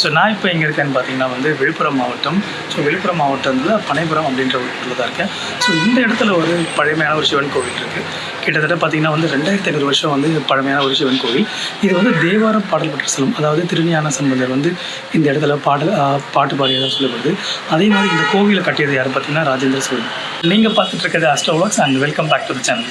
So நான் இப்போ எங்கே இருக்கேன்னு பார்த்தீங்கன்னா விழுப்புரம் மாவட்டம். ஸோ விழுப்புரம் மாவட்டத்தில் பனைபுரம் அப்படின்ற ஒரு ஊரில் தான் இருக்கேன். ஸோ இந்த இடத்துல ஒரு பழமையான ஒரு சிவன் கோவில் இருக்குது. கிட்டத்தட்ட பார்த்தீங்கன்னா 2500 வருஷம் பழமையான ஒரு சிவன் கோவில். இது தேவார பாடல் பெற்ற ஸ்தலம். அதாவது திருஞான சம்பந்தர் இந்த இடத்துல பாட்டு பாடியதாக சொல்லப்படுது. அதே மாதிரி இந்த கோவிலை கட்டியது யார் பார்த்தீங்கன்னா ராஜேந்திர சோழன். நீங்கள் பார்த்துட்டு இருக்கிறது astro vlogs and welcome back to the channel.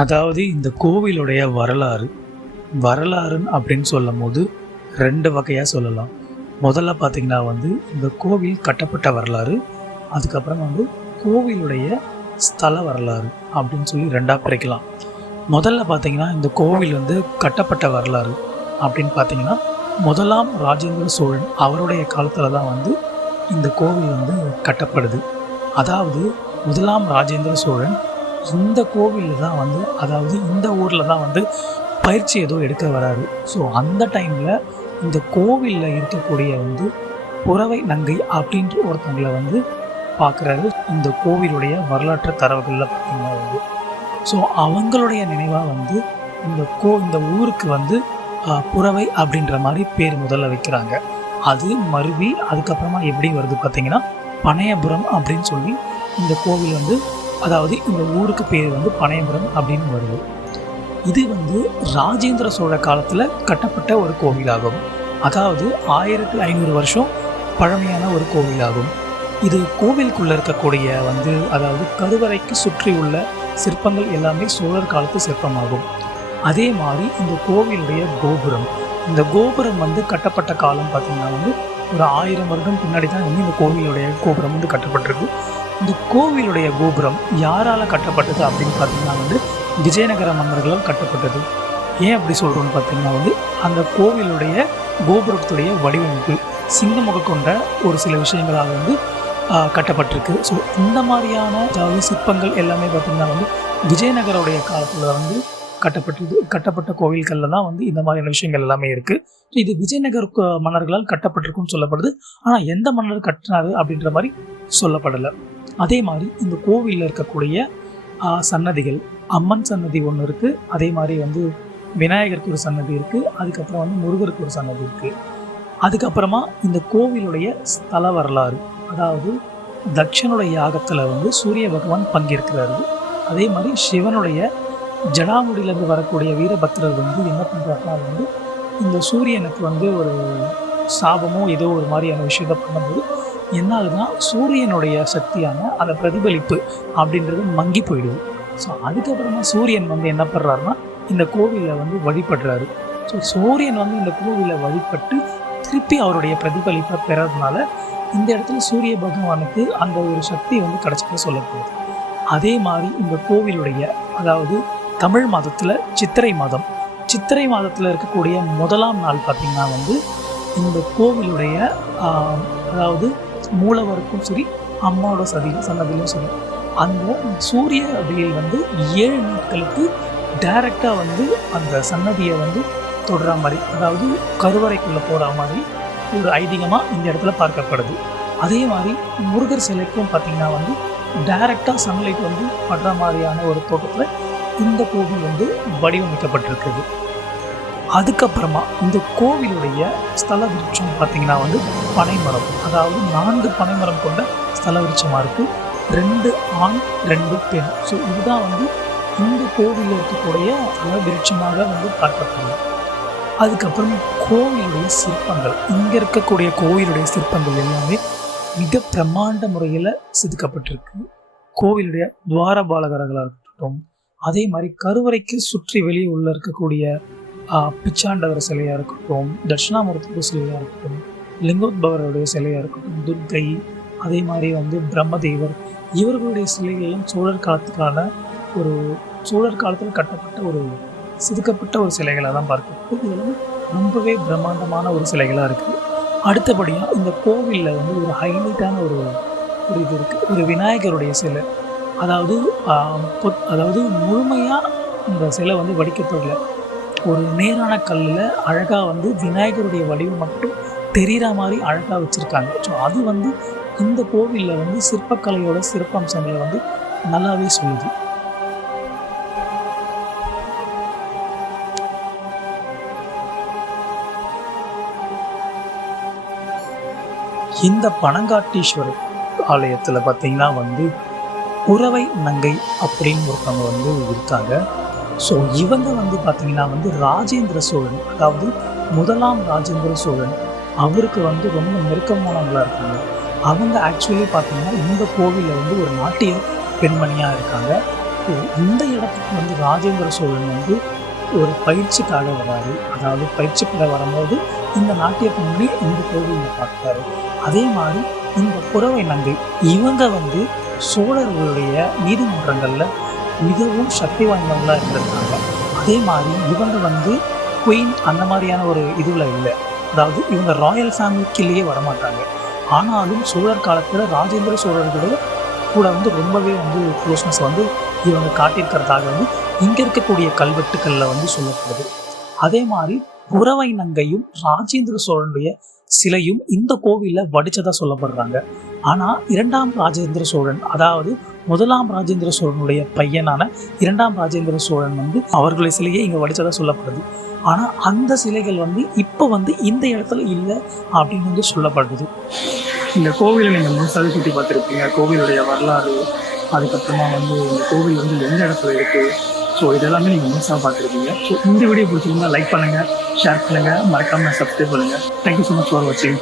அதாவது இந்த கோவிலுடைய வரலாறுன்னு அப்படின்னு சொல்லும் போது 2 வகையாக சொல்லலாம். முதல்ல பார்த்திங்கன்னா இந்த கோவில் கட்டப்பட்ட வரலாறு, அதுக்கப்புறம் கோவிலுடைய ஸ்தல வரலாறு அப்படின்னு சொல்லி 2ஆக பிரிக்கலாம். முதல்ல பார்த்திங்கன்னா இந்த கோவில் கட்டப்பட்ட வரலாறு அப்படின்னு பார்த்திங்கன்னா 1ஆம் ராஜேந்திர சோழன் அவருடைய காலத்தில் தான் இந்த கோவில் கட்டப்படுது. அதாவது 1ஆம் ராஜேந்திர சோழன் இந்த கோவிலில் தான் அதாவது இந்த ஊரில் தான் பயிற்சி ஏதோ எடுக்க வராரு. ஸோ அந்த டைமில் இந்த கோவிலில் இருக்கக்கூடிய புறவை நங்கை அப்படின்ற ஒருத்தவங்களை பார்க்குறாரு. இந்த கோவிலுடைய வரலாற்று தரவுகளில் பார்த்திங்கன்னா ஸோ அவங்களுடைய நினைவாக இந்த ஊருக்கு புறவை அப்படின்ற மாதிரி பேர் முதல்ல வைக்கிறாங்க. அது மருவி அதுக்கப்புறமா எப்படி வருது பார்த்தீங்கன்னா பனையபுரம் அப்படின்னு சொல்லி இந்த கோவில் வந்து, அதாவது இந்த ஊருக்கு பேர் வந்து பனையபுரம் அப்படின்னு வருது. இது வந்து ராஜேந்திர சோழ காலத்தில் கட்டப்பட்ட ஒரு கோவிலாகும். அதாவது 1500 வருஷம் பழமையான ஒரு கோவிலாகும். இது கோவிலுக்குள்ளே இருக்கக்கூடிய வந்து, அதாவது கருவறைக்கு சுற்றி உள்ள சிற்பங்கள் எல்லாமே சோழர் காலத்து சிற்பமாகும். அதே மாதிரி இந்த கோவிலுடைய கோபுரம், இந்த கோபுரம் வந்து கட்டப்பட்ட காலம் பார்த்திங்கன்னா வந்து ஒரு 1000 வருடம் பின்னாடி தான் வந்து இந்த கோவிலுடைய கோபுரம் வந்து கட்டப்பட்டிருக்கு. இந்த கோவிலுடைய கோபுரம் யாரால் கட்டப்பட்டது அப்படின்னு பார்த்திங்கன்னா வந்து விஜயநகர மன்னர்களால் கட்டப்பட்டது. ஏன் அப்படி சொல்கிறோன்னு பார்த்திங்கன்னா வந்து அந்த கோவிலுடைய கோபுரத்துடைய வடிவமைப்பு சிங்கமுக கொண்ட ஒரு சில விஷயங்களாக வந்து கட்டப்பட்டிருக்கு. ஸோ இந்த மாதிரியான அதாவது சிற்பங்கள் எல்லாமே பார்த்திங்கன்னா வந்து விஜயநகருடைய காலத்தில் வந்து கட்டப்பட்ட கோவில்களில் தான் வந்து இந்த மாதிரியான விஷயங்கள் எல்லாமே இருக்குது. ஸோ இது விஜயநகர் மன்னர்களால் கட்டப்பட்டிருக்குன்னு சொல்லப்படுது. ஆனால் எந்த மன்னர் கட்டினாரு அப்படின்ற மாதிரி சொல்லப்படலை. அதே மாதிரி இந்த கோவிலில் இருக்கக்கூடிய சன்னதிகள், அம்மன் சன்னதி ஒன்று இருக்குது, அதே மாதிரி வந்து விநாயகருக்கு ஒரு சன்னதி இருக்குது, அதுக்கப்புறம் வந்து முருகருக்கு ஒரு சன்னதி இருக்குது. அதுக்கப்புறமா இந்த கோவிலுடைய ஸ்தல வரலாறு, அதாவது தட்சனுடைய யாகத்தில் வந்து சூரிய பகவான் பங்கேற்கிறாரு. அதே மாதிரி சிவனுடைய ஜடாமுடியிலேருந்து வரக்கூடிய வீரபத்திரர் வந்து என்ன பண்ணுறாருன்னா வந்து இந்த சூரியனுக்கு வந்து ஒரு சாபமோ ஏதோ ஒரு மாதிரியான விஷயத்த பண்ணும்போது என்ன ஆகுதுன்னா சூரியனுடைய சக்தியான அந்த பிரதிபலிப்பு அப்படின்றது மங்கி போயிடுது. ஸோ அதுக்கப்புறமா சூரியன் வந்து என்ன பண்ணுறாருன்னா இந்த கோவிலில் வந்து வழிபடுறாரு. ஸோ சூரியன் வந்து இந்த கோவிலில் வழிபட்டு திருப்பி அவருடைய பிரதிபலிப்பை பெறதுனால இந்த இடத்துல சூரிய பகவானுக்கு அந்த ஒரு சக்தி வந்து கிடச்சிட்டு சொல்லப்படுது. அதே மாதிரி இந்த கோவிலுடைய, அதாவது தமிழ் மாதத்தில் சித்திரை மாதத்தில் இருக்கக்கூடிய முதலாம் நாள் பார்த்திங்கன்னா வந்து இந்த கோவிலுடைய அதாவது மூலவருக்கும் சரி அம்மாவோட சன்னதியிலும் சரி அந்த சூரிய வெயில் வந்து 7 நாட்களுக்கு டைரெக்டாக வந்து அந்த சன்னதியை வந்து தொடுற மாதிரி, அதாவது கருவறைக்குள்ளே போகிற மாதிரி ஒரு ஐதீகமாக இந்த இடத்துல பார்க்கப்படுது. அதே மாதிரி முருகர் சிலைக்கும் பார்த்திங்கன்னா வந்து டைரெக்டாக சன்லைட் வந்து படுற மாதிரியான ஒரு தோட்டத்தில் இந்த கோவில் வந்து வடிவமைக்கப்பட்டிருக்குது. அதுக்கப்புறமா இந்த கோவிலுடைய ஸ்தல விருட்சம் பார்த்திங்கன்னா வந்து பனைமரம், அதாவது 4 பனைமரம் கொண்ட ஸ்தல விருட்சமாக இருக்குது. 2 ஆண் 2 பெண். ஸோ இதுதான் வந்து இந்த கோவிலில் இருக்கக்கூடிய ஸ்தல விருட்சமாக வந்து பார்க்கப்படுது. அதுக்கப்புறம் கோவிலுடைய சிற்பங்கள், இங்கே இருக்கக்கூடிய கோவிலுடைய சிற்பங்கள் எல்லாமே மிக பிரம்மாண்ட முறையில் செதுக்கப்பட்டிருக்கு. கோவிலுடைய துவாரபாலகர்களாக இருக்கட்டும், அதே மாதிரி கருவறைக்கு சுற்றி வெளியே உள்ள இருக்கக்கூடிய பிச்சாண்டவர் சிலையாக இருக்கட்டும், தட்சிணாமூர்த்தியோட சிலையாக இருக்கட்டும், லிங்கோத்பவருடைய சிலையாக இருக்கட்டும், துர்க்கை, அதே மாதிரி வந்து பிரம்மதேவர், இவர்களுடைய சிலைகளும் சோழர் காலத்தில் கட்டப்பட்ட ஒரு செதுக்கப்பட்ட ஒரு சிலைகளாக தான் பார்க்கப்படுது. இதெல்லாம் ரொம்பவே பிரம்மாண்டமான ஒரு சிலைகளாக இருக்குது. அடுத்தபடியாக இந்த கோவிலில் வந்து ஒரு ஹைலைட்டான ஒரு இது இருக்குது, ஒரு விநாயகருடைய சிலை. அதாவது முழுமையாக இந்த சிலை வந்து வடிக்கப்படல, ஒரு நேரான கல்லில் அழகாக வந்து விநாயகருடைய வடிவம் மட்டும் தெரிகிற மாதிரி அழகாக வச்சுருக்காங்க. ஸோ அது வந்து இந்த கோவிலில் வந்து சிற்பக்கலையோட சிறப்பம்சங்களை வந்து நல்லாவே சொல்லுது. இந்த பனங்காட்டீஸ்வரர் ஆலயத்தில் பார்த்திங்கன்னா வந்து குறவை நங்கை அப்படின்னு ஒருத்தவங்க வந்து இருக்காங்க. ஸோ இவங்க வந்து பார்த்திங்கன்னா வந்து ராஜேந்திர சோழன், அதாவது முதலாம் ராஜேந்திர சோழன், அவருக்கு வந்து ரொம்ப நெருக்கமானவங்களாக இருக்காங்க. அவங்க ஆக்சுவலி பார்த்திங்கன்னா இந்த கோவிலில் வந்து ஒரு நாட்டிய பெண்மணியாக இருக்காங்க. ஸோ இந்த இடத்துக்கு வந்து ராஜேந்திர சோழன் வந்து ஒரு பயிற்சிக்காக வராரு. அதாவது பயிற்சி பெற வரும்போது இந்த நாட்டிய பெண்மணி இந்த கோவிலில் பார்த்தாரு. அதே மாதிரி இந்த குறவை நங்கை இவங்க வந்து சோழர்களுடைய நீதிமன்றங்களில் மிகவும் சக்தி வாய்ந்தவங்களாக இருந்திருக்காங்க. அதே மாதிரி இவங்க வந்து குயின் அந்த மாதிரியான ஒரு இதில் இல்லை, அதாவது இவங்க ராயல் ஃபேமிலிக்குள்ளேயே வரமாட்டாங்க. ஆனாலும் சோழர் காலத்தில் ராஜேந்திர சோழர்களுடைய கூட வந்து ரொம்பவே வந்து க்ளோஸ்னஸ் வந்து இவங்க காட்டியிருக்கிறதாக வந்து இங்கே இருக்கக்கூடிய கல்வெட்டுக்களில் வந்து சொல்லப்படுது. அதே மாதிரி குறவை நங்கையும் ராஜேந்திர சோழனுடைய சிலையும் இந்த கோவிலில் வடிச்சதா சொல்லப்படுறாங்க. ஆனால் 2ஆம் ராஜேந்திர சோழன், அதாவது 1ஆம் ராஜேந்திர சோழனுடைய பையனான 2ஆம் ராஜேந்திர சோழன் வந்து அவர்களுடைய சிலையை இங்கே வடிச்சதா சொல்லப்படுது. ஆனால் அந்த சிலைகள் வந்து இப்போ வந்து இந்த இடத்துல இல்லை அப்படின்னு வந்து சொல்லப்படுது. இந்த கோவிலை நீங்கள் முழுசாக சுற்றி பார்த்துருப்பீங்க. கோவிலுடைய வரலாறு, அதுக்கப்புறமா வந்து இந்த கோவில் வந்து எந்த இடத்துல இருக்குது, ஸோ இதெல்லாமே நீங்கள் முழுசாக பார்த்துருப்பீங்க. ஸோ இந்த வீடியோ பிடிச்சிருந்தா லைக் பண்ணுங்கள், ஷேர் பண்ணுங்கள், மறக்காமல் சப்ஸ்கிரைப் பண்ணுங்கள். தேங்க்யூ ஸோ மச் ஃபார் வாட்சிங்.